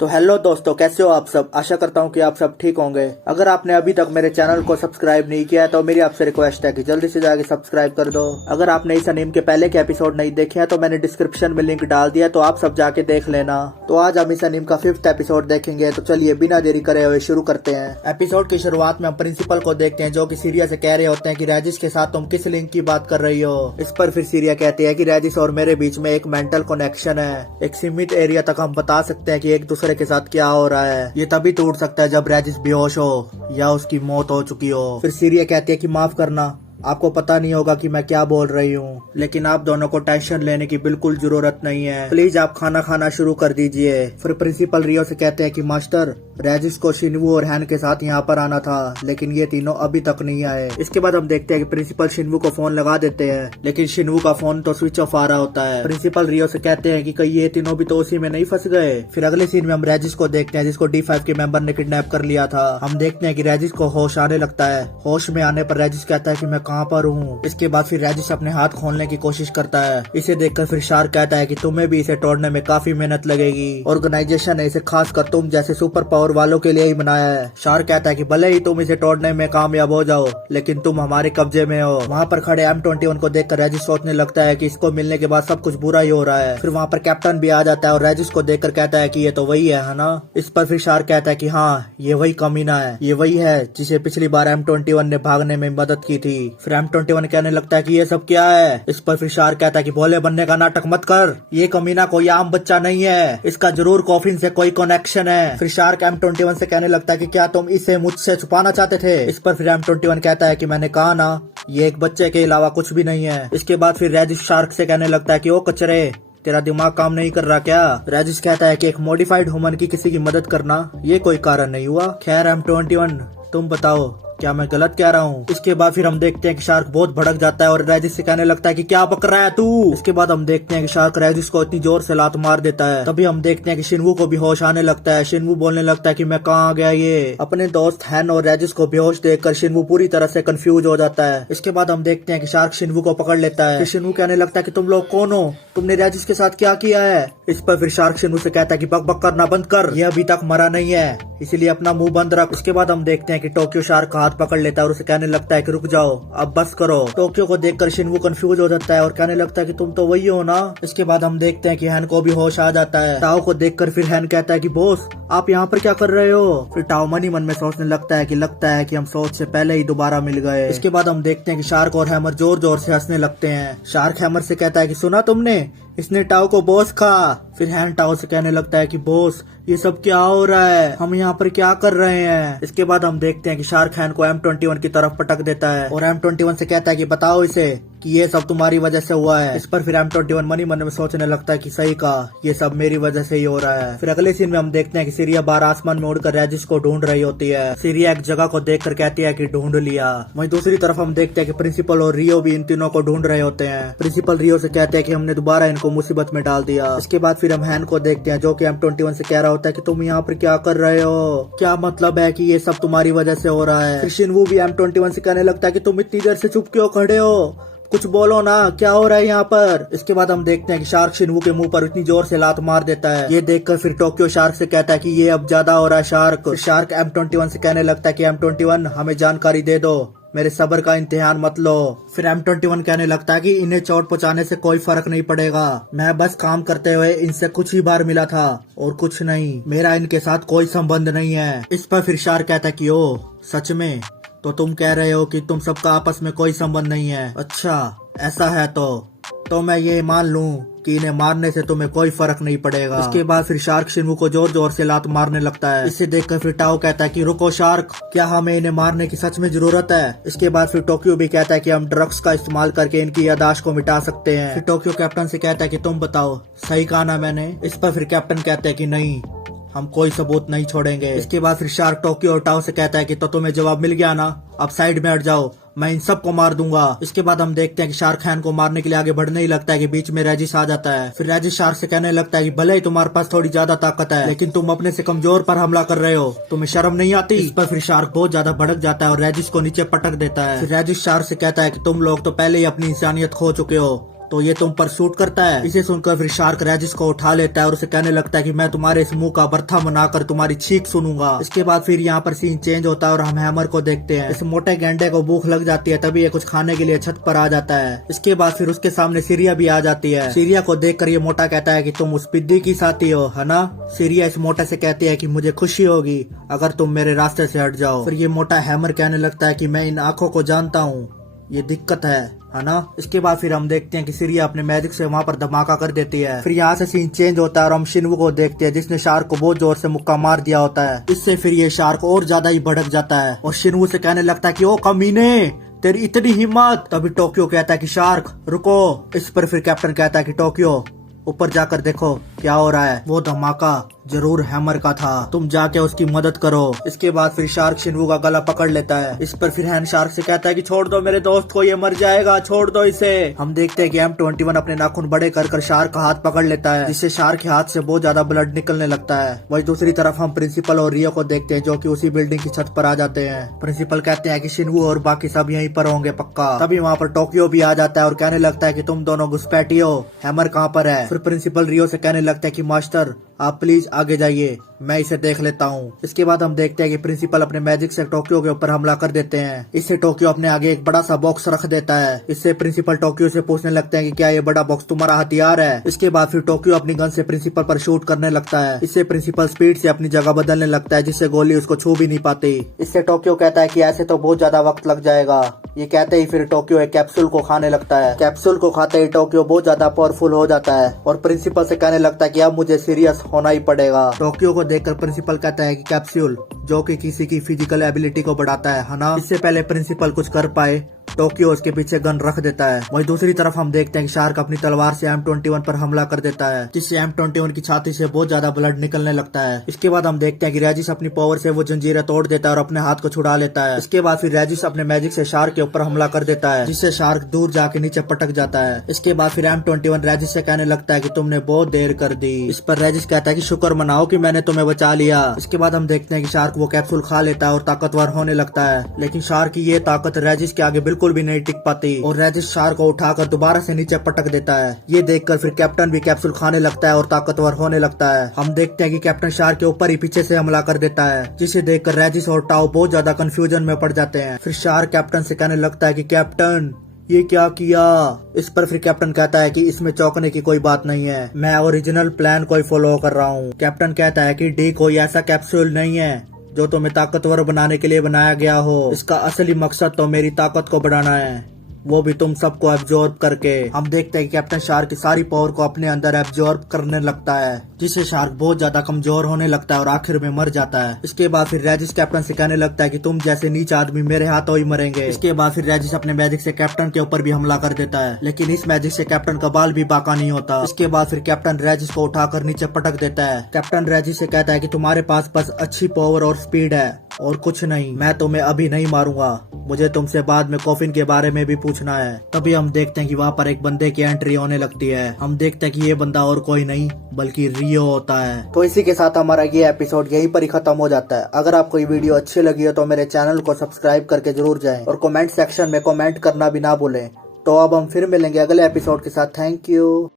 तो हेलो दोस्तों, कैसे हो आप सब। आशा करता हूँ कि आप सब ठीक होंगे। अगर आपने अभी तक मेरे चैनल को सब्सक्राइब नहीं किया है तो मेरी आपसे रिक्वेस्ट है कि जल्दी से जाके सब्सक्राइब कर दो। अगर आपने इस अनीम के पहले के एपिसोड नहीं देखे हैं तो मैंने डिस्क्रिप्शन में लिंक डाल दिया, तो आप सब जाके देख लेना। तो आज हम इस अनीम का 5th एपिसोड देखेंगे, तो चलिए बिना देरी करे हुए शुरू करते हैं। एपिसोड की शुरुआत में हम प्रिंसिपल को देखते हैं जो कि सीरिया से कह रहे होते हैं कि राजेश के साथ तुम किस लिंक की बात कर रही हो। इस पर फिर सीरिया कहती है कि राजेश और मेरे बीच में एक मेंटल कनेक्शन है। एक सीमित एरिया तक हम बता सकते हैं कि एक दूसरे के साथ क्या हो रहा है। ये तभी टूट सकता है जब राजेश बेहोश हो या उसकी मौत हो चुकी हो। फिर सीरिया कहती है कि माफ करना, आपको पता नहीं होगा कि मैं क्या बोल रही हूँ, लेकिन आप दोनों को टेंशन लेने की बिल्कुल जरूरत नहीं है। प्लीज आप खाना खाना शुरू कर दीजिए। फिर प्रिंसिपल रियो से कहते हैं कि मास्टर, राजेश को शिनवू और हैन के साथ यहाँ पर आना था, लेकिन ये तीनों अभी तक नहीं आए। इसके बाद हम देखते हैं कि प्रिंसिपल शिनवू को फोन लगा देते हैं, लेकिन शिनवू का फोन तो स्विच ऑफ आ रहा होता है। प्रिंसिपल रियो से कहते हैं कि कहीं ये तीनों भी तो उसी में नहीं फंस गए। फिर अगले सीन में हम राजेश को देखते हैं जिसको D5 के मेंबर ने किडनैप कर लिया था। हम देखते हैं कि राजेश को होश आने लगता है। होश में आने पर राजेश कहता है कि मैं कहाँ पर हूँ। इसके बाद फिर राजेश अपने हाथ खोलने की कोशिश करता है। इसे देखकर फिर शार्क कहता है कि तुम्हें भी इसे तोड़ने में काफी मेहनत लगेगी। ऑर्गेनाइजेशन ने इसे खासकर तुम जैसे सुपर पावर वालों के लिए ही बनाया है। शार्क कहता है कि भले ही तुम इसे तोड़ने में कामयाब हो जाओ, लेकिन तुम हमारे कब्जे में हो। वहाँ पर खड़े M21 को देखकर राजेश सोचने लगता है कि इसको मिलने के बाद सब कुछ बुरा ही हो रहा है। फिर वहाँ पर कैप्टन भी आ जाता है और राजेश को देखकर कहता है कि ये तो वही है ना। इस पर फिर शार्क कहता है कि हाँ, ये वही कमीना है, ये वही है जिसे पिछली बार M21 ने भागने में मदद की थी। फिर M21 कहने लगता है कि ये सब क्या है। इस पर फिर शार्क कहता है कि भोले बनने का नाटक मत कर, ये कमीना कोई आम बच्चा नहीं है, इसका जरूर कॉफिन से कोई कनेक्शन है। फिर शार्क M21 से कहने लगता है कि क्या तुम इसे मुझसे छुपाना चाहते थे। इस पर फिर M21 कहता है कि मैंने कहा ना, ये एक बच्चे के अलावा कुछ भी नहीं है। इसके बाद फिर राजेश शार्क से कहने लगता है कि ओ कचरे, तेरा दिमाग काम नहीं कर रहा क्या। राजेश कहता है कि एक मॉडिफाइड ह्यूमन की किसी की मदद करना ये कोई कारण नहीं हुआ। खैर M21, तुम बताओ क्या मैं गलत कह रहा हूँ। इसके बाद फिर हम देखते हैं कि शार्क बहुत भड़क जाता है और राजेश से कहने लगता है कि क्या बक रहा है तू। इसके बाद हम देखते हैं कि शार्क राजेश को इतनी जोर से लात मार देता है। तभी हम देखते हैं कि शिनवू को भी होश आने लगता है। शिनवू बोलने लगता है कि मैं कहाँ आ गया ये। अपने दोस्त हैन और राजेश को बेहोश देखकर शिनवू पूरी तरह से कंफ्यूज हो जाता है। इसके बाद हम देखते हैं कि शार्क शिनवू को पकड़ लेता है। फिर शिनवू कहने लगता है कि तुम लोग कौन हो, तुमने राजेश के साथ क्या किया है। इस पर फिर शार्क शिनवू से कहता है कि बक बक करना बंद कर, ये अभी तक मरा नहीं है, इसीलिए अपना मुंह बंद रख। उसके बाद हम देखते हैं कि टोक्यो शार्क का हाथ पकड़ लेता है और उसे कहने लगता है कि रुक जाओ, अब बस करो। टोक्यो को देखकर शिनवू कंफ्यूज हो जाता है और कहने लगता है कि तुम तो वही हो ना। इसके बाद हम देखते हैं कि हैन को भी होश आ जाता है। टाओ को देखकर फिर हैन कहता है कि बॉस, आप यहाँ पर क्या कर रहे हो। फिर टाओ मनी मन में सोचने लगता है कि हम सोच से पहले ही दोबारा मिल गए। इसके बाद हम देखते हैं कि शार्क और हैमर जोर जोर से हंसने लगते हैं। शार्क हैमर से कहता है कि सुना तुमने, इसने टाओ को बॉस कहा। फिर हैन टाओ से कहने लगता है कि बॉस, ये सब क्या हो रहा है, हम यहाँ पर क्या कर रहे हैं। इसके बाद हम देखते हैं कि शार्क हैन को M21 की तरफ पटक देता है और M21 से कहता है कि बताओ इसे कि ये सब तुम्हारी वजह से हुआ है। इस पर फिर M21 मनी मन में सोचने लगता है कि सही कहा, ये सब मेरी वजह से ही हो रहा है। फिर अगले सीन में हम देखते हैं कि सीरिया बाहर आसमान में उड़कर राजेश को ढूंढ रही होती है। सीरिया एक जगह को देखकर कहती है कि ढूंढ लिया। वहीं दूसरी तरफ हम देखते हैं कि प्रिंसिपल और रियो भी इन तीनों को ढूंढ रहे होते हैं। प्रिंसिपल रियो से कहते हैं कि हमने दोबारा इनको मुसीबत में डाल दिया। इसके बाद फिर हम हैन को देखते हैं जो कि M21 से कह रहा होता है कि तुम यहाँ पर क्या कर रहे हो, क्या मतलब है कि ये सब तुम्हारी वजह से हो रहा है। फिर शिनवू भी M21 से कहने लगता है कि तुम इतनी देर से चुप क्यों खड़े हो, कुछ बोलो ना, क्या हो रहा है यहाँ पर। इसके बाद हम देखते हैं कि शार्क शिनवू के मुंह पर इतनी जोर से लात मार देता है। ये देखकर फिर टोक्यो शार्क से कहता है कि ये अब ज्यादा हो रहा है शार्क। शार्क M21 से कहने लगता है कि M21 हमें जानकारी दे दो, मेरे सब्र का इम्तिहान मत लो। फिर M21 कहने लगता है कि इन्हें चोट पहुंचाने से कोई फर्क नहीं पड़ेगा, मैं बस काम करते हुए इनसे कुछ ही बार मिला था और कुछ नहीं, मेरा इनके साथ कोई संबंध नहीं है। इस पर फिर शार्क कहता है कि ओ सच में, तो तुम कह रहे हो कि तुम सबका आपस में कोई संबंध नहीं है। अच्छा ऐसा है तो मैं ये मान लूं कि इन्हें मारने से तुम्हें कोई फर्क नहीं पड़ेगा। इसके बाद फिर शार्क शिनवू को जोर जोर से लात मारने लगता है। इसे देखकर फिर टाओ कहता है कि रुको शार्क, क्या हमें इन्हें मारने की सच में जरूरत है। इसके बाद फिर टोक्यो भी कहता है कि हम ड्रग्स का इस्तेमाल करके इनकी यादाश्त को मिटा सकते हैं। फिर टोक्यो कैप्टन से कहता है कि तुम बताओ सही कहा ना मैंने। इस पर फिर कैप्टन कहते हैं कि नहीं, हम कोई सबूत नहीं छोड़ेंगे। इसके बाद फिर शार्क टोक्यो और टाओ से कहता है कि तो तुम्हें जवाब मिल गया ना, अब साइड में हट जाओ, मैं इन सबको मार दूंगा। इसके बाद हम देखते हैं कि शार्क हैन को मारने के लिए आगे बढ़ने ही लगता है कि बीच में राजेश आ जाता है। फिर राजेश शार्क से कहने लगता है कि भले ही तुम्हारे पास थोड़ी ज्यादा ताकत है, लेकिन तुम अपने से कमजोर पर हमला कर रहे हो, तुम्हें शर्म नहीं आती। इस पर फिर शार्क बहुत ज्यादा भड़क जाता है और राजेश को नीचे पटक देता है। फिर राजेश शार्क से कहता है कि तुम लोग तो पहले ही अपनी इंसानियत खो चुके हो तो ये तुम पर सूट करता है। इसे सुनकर फिर शार्क रेजिस को उठा लेता है और उसे कहने लगता है कि मैं तुम्हारे इस मुंह का बर्था बनाकर तुम्हारी छींक सुनूंगा। इसके बाद फिर यहाँ पर सीन चेंज होता है और हम हैमर को देखते हैं। इस मोटे गैंडे को भूख लग जाती है, तभी ये कुछ खाने के लिए छत पर आ जाता है। इसके बाद फिर उसके सामने सीरिया भी आ जाती है। सीरिया को देखकर ये मोटा कहता है कि तुम उस पिद्दी की साथी हो, है ना। सीरिया इस मोटे से कहती है कि मुझे खुशी होगी अगर तुम मेरे रास्ते से हट जाओ। फिर ये मोटा हैमर कहने लगता है कि मैं इन आंखों को जानता हूँ, ये दिक्कत है ना। इसके बाद फिर हम देखते हैं कि सीरिया अपने मैजिक से वहाँ पर धमाका कर देती है। फिर यहाँ से सीन चेंज होता है और हम शिनवू को देखते हैं जिसने शार्क को बहुत जोर से मुक्का मार दिया होता है। इससे फिर ये शार्क और ज्यादा ही भड़क जाता है और शिनवू से कहने लगता है कि ओ कमीने, तेरी इतनी हिम्मत। तभी टोक्यो कहता है कि शार्क रुको। इस पर फिर कैप्टन कहता है कि टोक्यो ऊपर जाकर देखो क्या हो रहा है, वो धमाका जरूर हैमर का था, तुम जाके उसकी मदद करो। इसके बाद फिर शार्क शिनवू का गला पकड़ लेता है। इस पर फिर हैन शार्क से कहता है कि छोड़ दो मेरे दोस्त को, ये मर जाएगा, छोड़ दो इसे। हम देखते हैं कि M21 अपने नाखून बड़े कर शार्क का हाथ पकड़ लेता है, जिससे शार्क के हाथ से बहुत ज्यादा ब्लड निकलने लगता है। वही दूसरी तरफ हम प्रिंसिपल और रियो को देखते हैं जो कि उसी बिल्डिंग की छत पर आ जाते हैं। प्रिंसिपल कहते हैं कि शिनवू और बाकी सब यहीं पर होंगे पक्का। तभी वहाँ पर टोक्यो भी आ जाता है और कहने लगता है कि तुम दोनों घुसपैठी हो, हैमर कहाँ पर है। फिर प्रिंसिपल रियो से कहने लगता है कि मास्टर आप प्लीज आगे जाइए, मैं इसे देख लेता हूँ। इसके बाद हम देखते हैं कि प्रिंसिपल अपने मैजिक से टोक्यो के ऊपर हमला कर देते हैं। इससे टोक्यो अपने आगे एक बड़ा सा बॉक्स रख देता है। इससे प्रिंसिपल टोक्यो से पूछने लगते हैं कि क्या ये बड़ा बॉक्स तुम्हारा हथियार है। इसके बाद फिर टोक्यो अपनी गन से प्रिंसिपल पर शूट करने लगता है। इससे प्रिंसिपल स्पीड से अपनी जगह बदलने लगता है, जिससे गोली उसको छू भी नहीं पाती। इससे टोक्यो कहता है कि ऐसे तो बहुत ज्यादा वक्त लग जाएगा। ये कहते ही फिर टोक्यो एक कैप्सूल को खाने लगता है। कैप्सूल को खाते ही टोक्यो बहुत ज्यादा पावरफुल हो जाता है और प्रिंसिपल से कहने लगता है कि अब मुझे सीरियस होना ही पड़ेगा। टोक्यो को देखकर प्रिंसिपल कहता है कि कैप्सूल जो कि किसी की फिजिकल एबिलिटी को बढ़ाता है ना। इससे पहले प्रिंसिपल कुछ कर पाए टोक्यो उसके पीछे गन रख देता है। वहीं दूसरी तरफ हम देखते हैं कि शार्क अपनी तलवार से M21 पर हमला कर देता है, जिससे M21 की छाती से बहुत ज्यादा ब्लड निकलने लगता है। इसके बाद हम देखते हैं कि रेजिस अपनी पावर से वो जंजीरें तोड़ देता है और अपने हाथ को छुड़ा लेता है। इसके बाद फिर रेजिस अपने मैजिक से शार्क के ऊपर हमला कर देता है, जिससे शार्क दूर जाके नीचे पटक जाता है। इसके बाद फिर M21 रेजिस से कहने लगता है कि तुमने बहुत देर कर दी। इस पर रेजिस कहता है कि शुक्र मनाओ कि मैंने तुम्हें बचा लिया। इसके बाद हम देखते हैं कि शार्क वो कैप्सूल खा लेता है और ताकतवर होने लगता है, लेकिन शार्क की ये ताकत रेजिस के आगे बिल्कुल भी नहीं टिक पाती और रेजिस शार्क को उठाकर दोबारा से नीचे पटक देता है। ये देखकर फिर कैप्टन भी कैप्सूल खाने लगता है और ताकतवर होने लगता है। हम देखते हैं कि कैप्टन शार्क के ऊपर ही पीछे से हमला कर देता है, जिसे देखकर रेजिस और टाओ बहुत ज्यादा कंफ्यूजन में पड़ जाते हैं। फिर शार्क कैप्टन से कहने लगता है कि कैप्टन ये क्या किया। इस पर फिर कैप्टन कहता है कि इसमें चौंकने की कोई बात नहीं है, मैं ओरिजिनल प्लान को ही फॉलो कर रहा हूँ। कैप्टन कहता है कि डी कोई ऐसा कैप्सूल नहीं है जो तुम्हें ताकतवर बनाने के लिए बनाया गया हो। इसका असली मकसद तो मेरी ताकत को बढ़ाना है, वो भी तुम सबको एब्जॉर्ब करके। हम देखते हैं कि कैप्टन शार्क की सारी पावर को अपने अंदर एब्जॉर्ब करने लगता है, जिससे शार्क बहुत ज्यादा कमजोर होने लगता है और आखिर में मर जाता है। इसके बाद फिर रेजिस कैप्टन से कहने लगता है कि तुम जैसे नीच आदमी मेरे हाथों ही मरेंगे। इसके बाद फिर रेजिस अपने मैजिक से कैप्टन के ऊपर भी हमला कर देता है, लेकिन इस मैजिक से कैप्टन का बाल भी बाका नहीं होता। इसके बाद फिर कैप्टन रेजिस को उठाकर नीचे पटक देता है। कैप्टन रेजिस से कहता है कि तुम्हारे पास बस अच्छी पावर और स्पीड है और कुछ नहीं, मैं तुम्हें अभी नहीं मारूंगा, मुझे तुमसे बाद में कॉफिन के बारे में भी पूछना है। तभी हम देखते हैं कि वहाँ पर एक बंदे की एंट्री होने लगती है। हम देखते हैं कि ये बंदा और कोई नहीं बल्कि रियो होता है। तो इसी के साथ हमारा ये एपिसोड यहीं पर ही खत्म हो जाता है। अगर आपको ये वीडियो अच्छी लगी हो तो मेरे चैनल को सब्सक्राइब करके जरूर जाएं और कमेंट सेक्शन में कमेंट करना भी ना भूलें। तो अब हम फिर मिलेंगे अगले एपिसोड के साथ। Thank you.